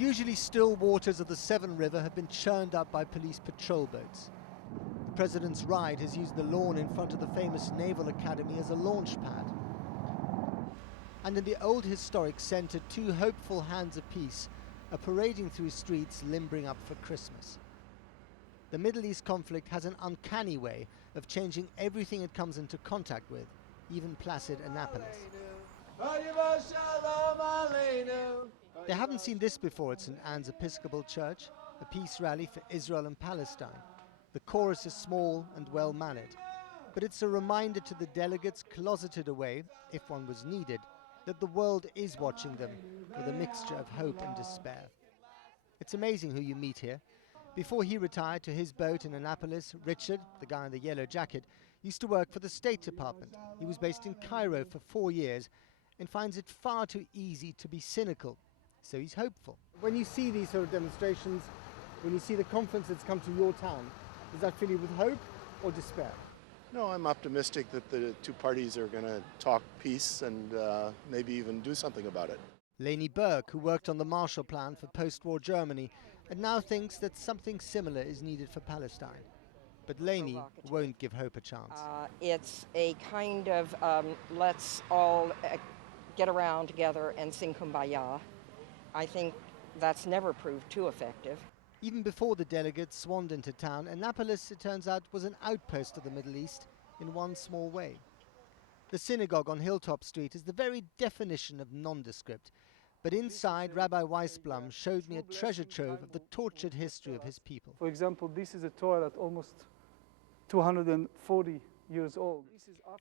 usually still waters of the Severn River have been churned up by police patrol boats. The President's ride has used the lawn in front of the famous Naval Academy as a launch pad. And in the old historic centre, two hopeful hands of peace are parading through streets limbering up for Christmas. The Middle East conflict has an uncanny way of changing everything it comes into contact with, even placid Annapolis. They haven't seen this before at St. Anne's Episcopal Church, a peace rally for Israel and Palestine. The chorus is small and well-mannered, but it's a reminder to the delegates closeted away, if one was needed, that the world is watching them with a mixture of hope and despair. It's amazing who you meet here. Before he retired to his boat in Annapolis, Richard, the guy in the yellow jacket, used to work for the State Department. He was based in Cairo for 4 years and finds it far too easy to be cynical, so he's hopeful. When you see these sort of demonstrations, when you see the confidence that's come to your town, does that fill you with hope or despair? No, I'm optimistic that the two parties are going to talk peace and maybe even do something about it. Lainey Burke, who worked on the Marshall Plan for post-war Germany, and now thinks that something similar is needed for Palestine. But Lainey won't give hope a chance. It's a kind of let's all get around together and sing Kumbaya. I think that's never proved too effective. Even before the delegates swarmed into town, Annapolis, it turns out, was an outpost of the Middle East in one small way. The synagogue on Hilltop Street is the very definition of nondescript, but inside Rabbi Weisblum showed me a treasure trove of the tortured history of his people. For example, this is a Torah that's almost 240 years old.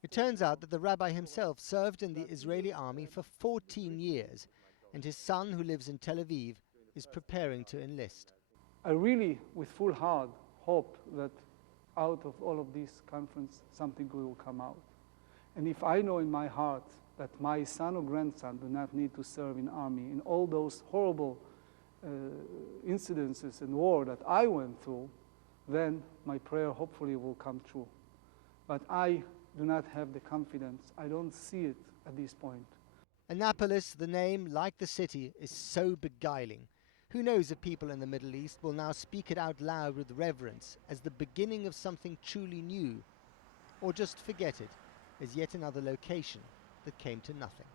It turns out that the rabbi himself served in the Israeli army for 14 years, and his son, who lives in Tel Aviv, is preparing to enlist. I really, with full heart, hope that out of all of this conference, something good will come out. And if I know in my heart that my son or grandson do not need to serve in army in all those horrible incidences and war that I went through, then my prayer hopefully will come true. But I do not have the confidence. I don't see it at this point. Annapolis, the name, like the city, is so beguiling. Who knows if people in the Middle East will now speak it out loud with reverence as the beginning of something truly new, or just forget it as yet another location that came to nothing.